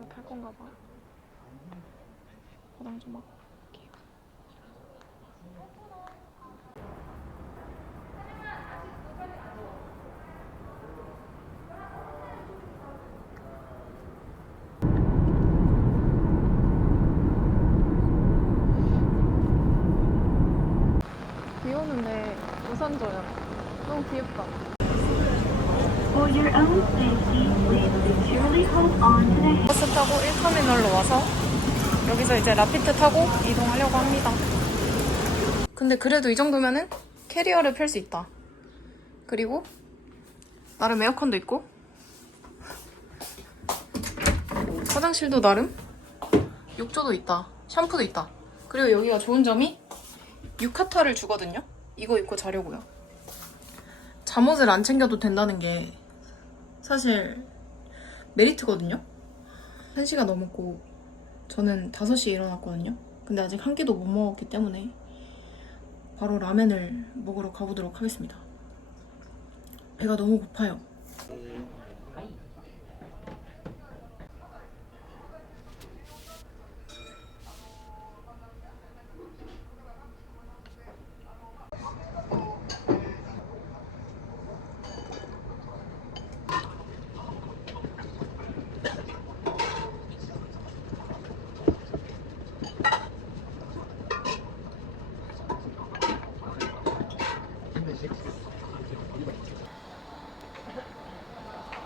내가 탈 건가 봐. 화장 좀 하고 올게요. 비 오는데 우산 줘요. 너무 귀엽다. 버스 타고 1터미널로 와서 여기서 이제 라피트 타고 이동하려고 합니다. 근데 그래도 이 정도면은 캐리어를 펼 수 있다. 그리고 나름 에어컨도 있고 화장실도 나름 욕조도 있다. 샴푸도 있다. 그리고 여기가 좋은 점이 유카타를 주거든요. 이거 입고 자려고요. 잠옷을 안 챙겨도 된다는 게 사실 메리트거든요. 1시가 넘었고 저는 5시에 일어났거든요. 근데 아직 한 끼도 못 먹었기 때문에 바로 라멘을 먹으러 가보도록 하겠습니다. 배가 너무 고파요.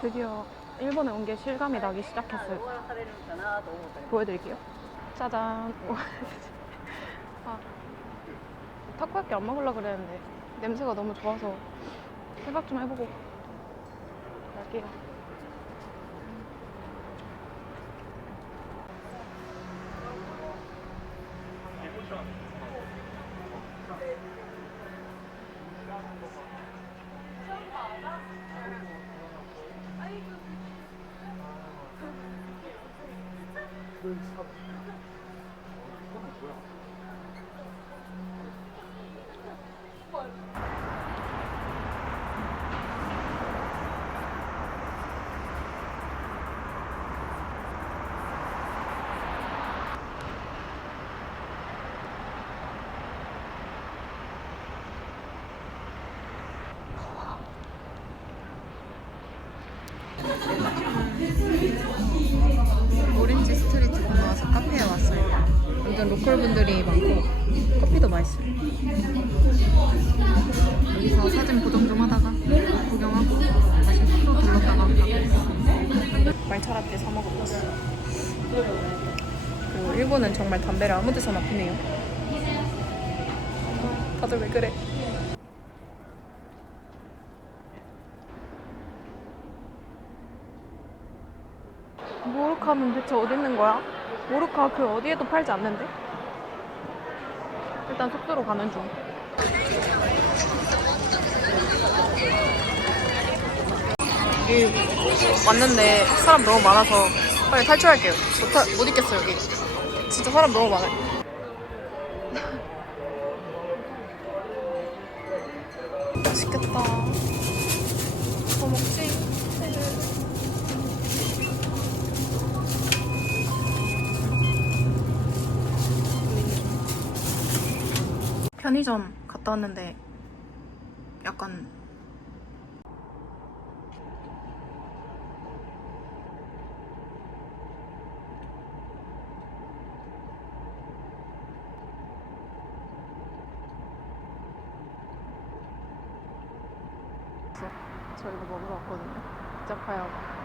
드디어 일본에 온 게 실감이 나기 시작했어요. 보여드릴게요. 짜잔. 아, 타코야끼 안 먹으려고 그랬는데 냄새가 너무 좋아서 생각 좀 해보고 갈게요. 오 렌 완전 로컬 분들이 많고 커피도 맛있어요. 여기서 사진 보정 좀 하다가 구경하고 다시 또 들렀다가 가고 말차 라떼 사 먹어봤어요. 그리고 일본은 정말 담배를 아무 데서나 피네요. 다들 왜 그래? 모르카는 대체 어디 있는 거야? 모르카 그 어디에도 팔지 않는데? 일단 숙소로 가는 중. 여기 왔는데 사람 너무 많아서 빨리 탈출할게요. 못, 타, 못 있겠어 여기. 진짜 사람 너무 많아요. 편의점 갔다 왔는데 약간 저 이거 먹으러 왔거든요. 와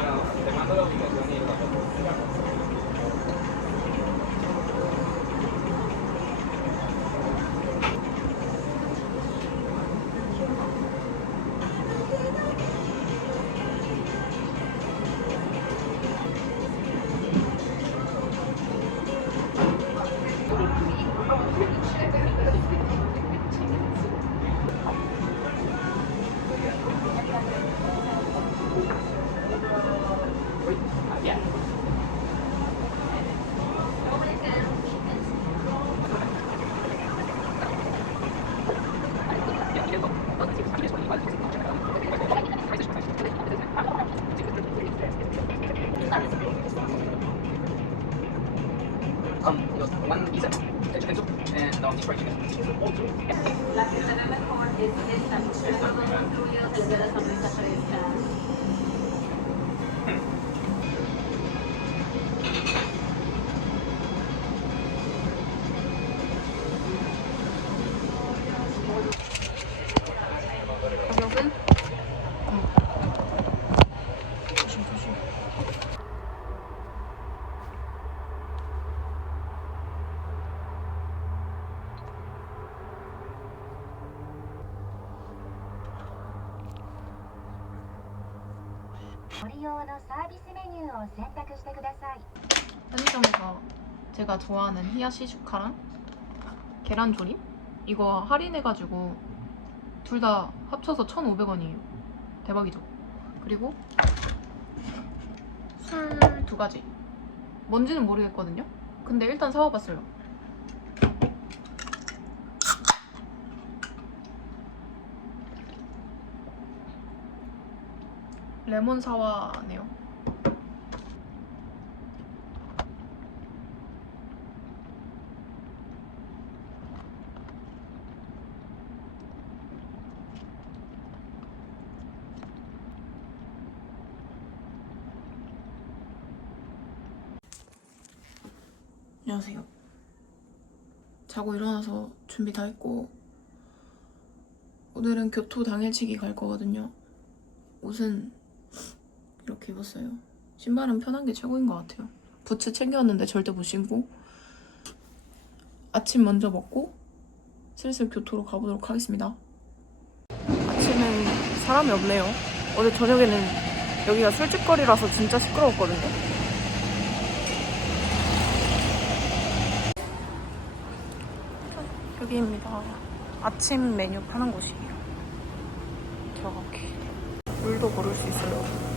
Bueno, te mando la ubicación y el um, one pizza, chicken and um, deep fried the ご利用のサービスメニューを選択してください 편의점에서 제가 좋아하는 히야시 슈카랑 계란조림 이거 할인해가지고 둘 다 합쳐서 1,500원이에요. 대박이죠? 그리고 술 두 가지. 뭔지는 모르겠거든요. 근데 일단 사와봤어요. 레몬 사와네요. 안녕하세요. 자고 일어나서 준비 다 했고 오늘은 교토 당일치기 갈 거거든요. 옷은 입었어요. 신발은 편한 게 최고인 것 같아요. 부츠 챙겨왔는데 절대 못 신고 아침 먼저 먹고 슬슬 교토로 가보도록 하겠습니다. 아침엔 사람이 없네요. 어제 저녁에는 여기가 술집거리라서 진짜 시끄러웠거든요. 여기입니다. 아침 메뉴 파는 곳이에요. 들어갈게. 물도 고를 수 있어요.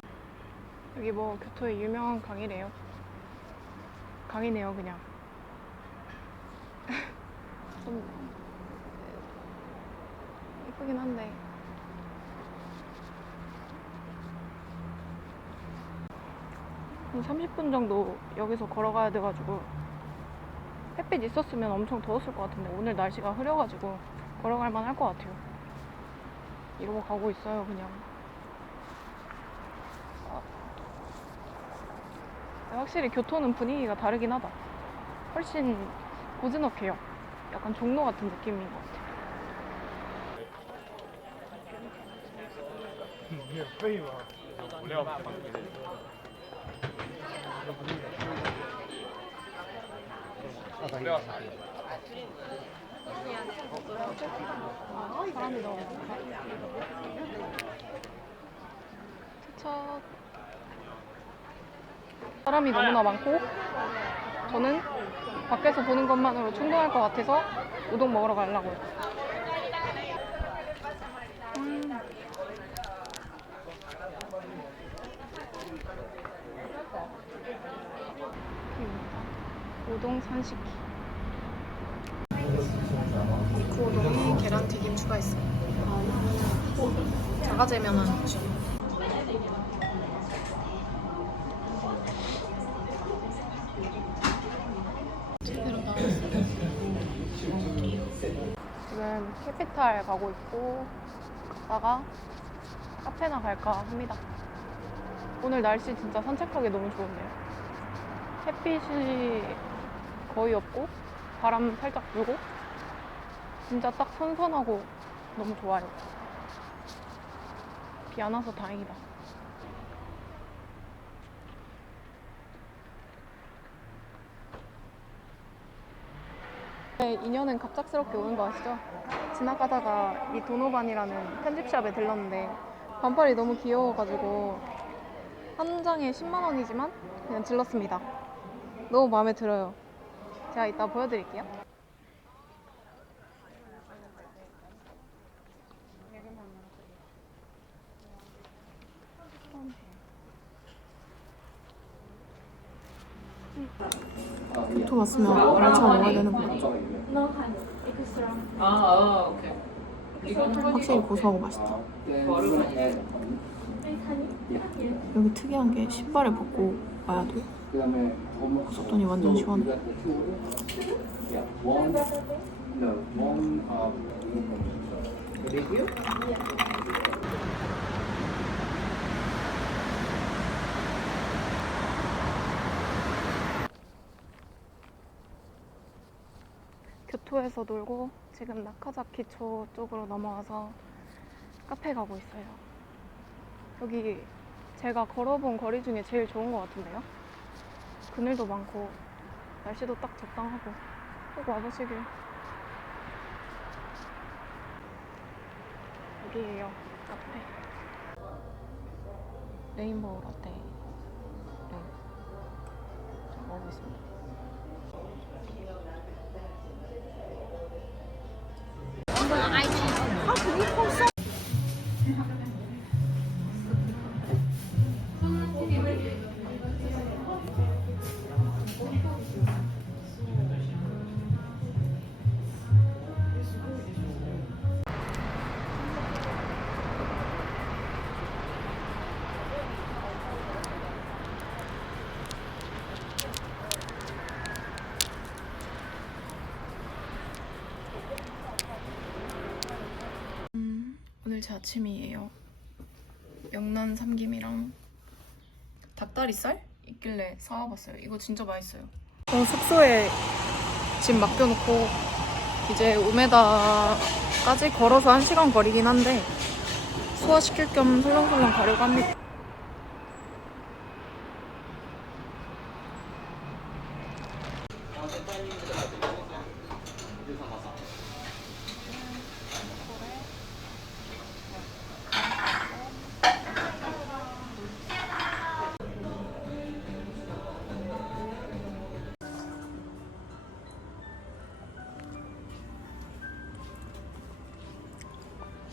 여기 뭐 교토의 유명한 강이래요. 강이네요, 그냥. 좀 예쁘긴 한데. 한 30분 정도 여기서 걸어가야 돼가지고 햇빛 있었으면 엄청 더웠을 것 같은데 오늘 날씨가 흐려가지고 걸어갈 만할 것 같아요. 이러고 가고 있어요, 그냥. 아, 확실히 교토는 분위기가 다르긴 하다. 훨씬 고즈넉해요. 약간 종로 같은 느낌인 것 같아요. 사람이 너무 많아. 차차 사람이 너무나 많고 저는 밖에서 보는 것만으로 충분할 것 같아서 우동 먹으러 가려고요. 음. 우동 산식기. 그 우동에 계란튀김 추가했어요. 자가제면은 지금 캐피탈 가고 있고 갔다가 카페나 갈까 합니다. 오늘 날씨 진짜 산책하기 너무 좋은데요. 햇빛이 거의 없고 바람 살짝 불고 진짜 딱 선선하고 너무 좋아요. 비 안 와서 다행이다. 네, 인연은 갑작스럽게 오는 거 아시죠? 지나가다가 이 도노반이라는 편집샵에 들렀는데 반팔이 너무 귀여워가지고 한 장에 10만 원이지만 그냥 질렀습니다. 너무 마음에 들어요. 제가 이따 보여드릴게요. 또 왔으면 얼차 먹어야 되는 거 맞죠? 확실히 고소하고 맛있다. 여기 특이한 게 신발을 벗고 와야 돼. 벗었더니 완전 시원해. 도쿄에서 놀고 지금 나카자키초 쪽으로 넘어와서 카페 가고 있어요. 여기 제가 걸어본 거리 중에 제일 좋은 것 같은데요. 그늘도 많고 날씨도 딱 적당하고 꼭 와보시길. 여기에요 카페. 레인보우 라떼. 네. 자, 먹어보겠습니다. Pulsão 오늘 제 아침이에요. 명란 삼김이랑 닭다리살 있길래 사와봤어요. 이거 진짜 맛있어요. 어, 숙소에 짐 맡겨놓고 이제 우메다까지 걸어서 1시간 거리긴 한데 소화시킬 겸 설렁설렁 가려고 합니다.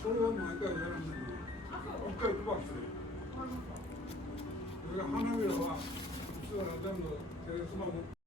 소리가 뭐니까 사람들이 끝까지 뽑았어요. 여기가 하나미로 와. 수가 나자면 되게 수만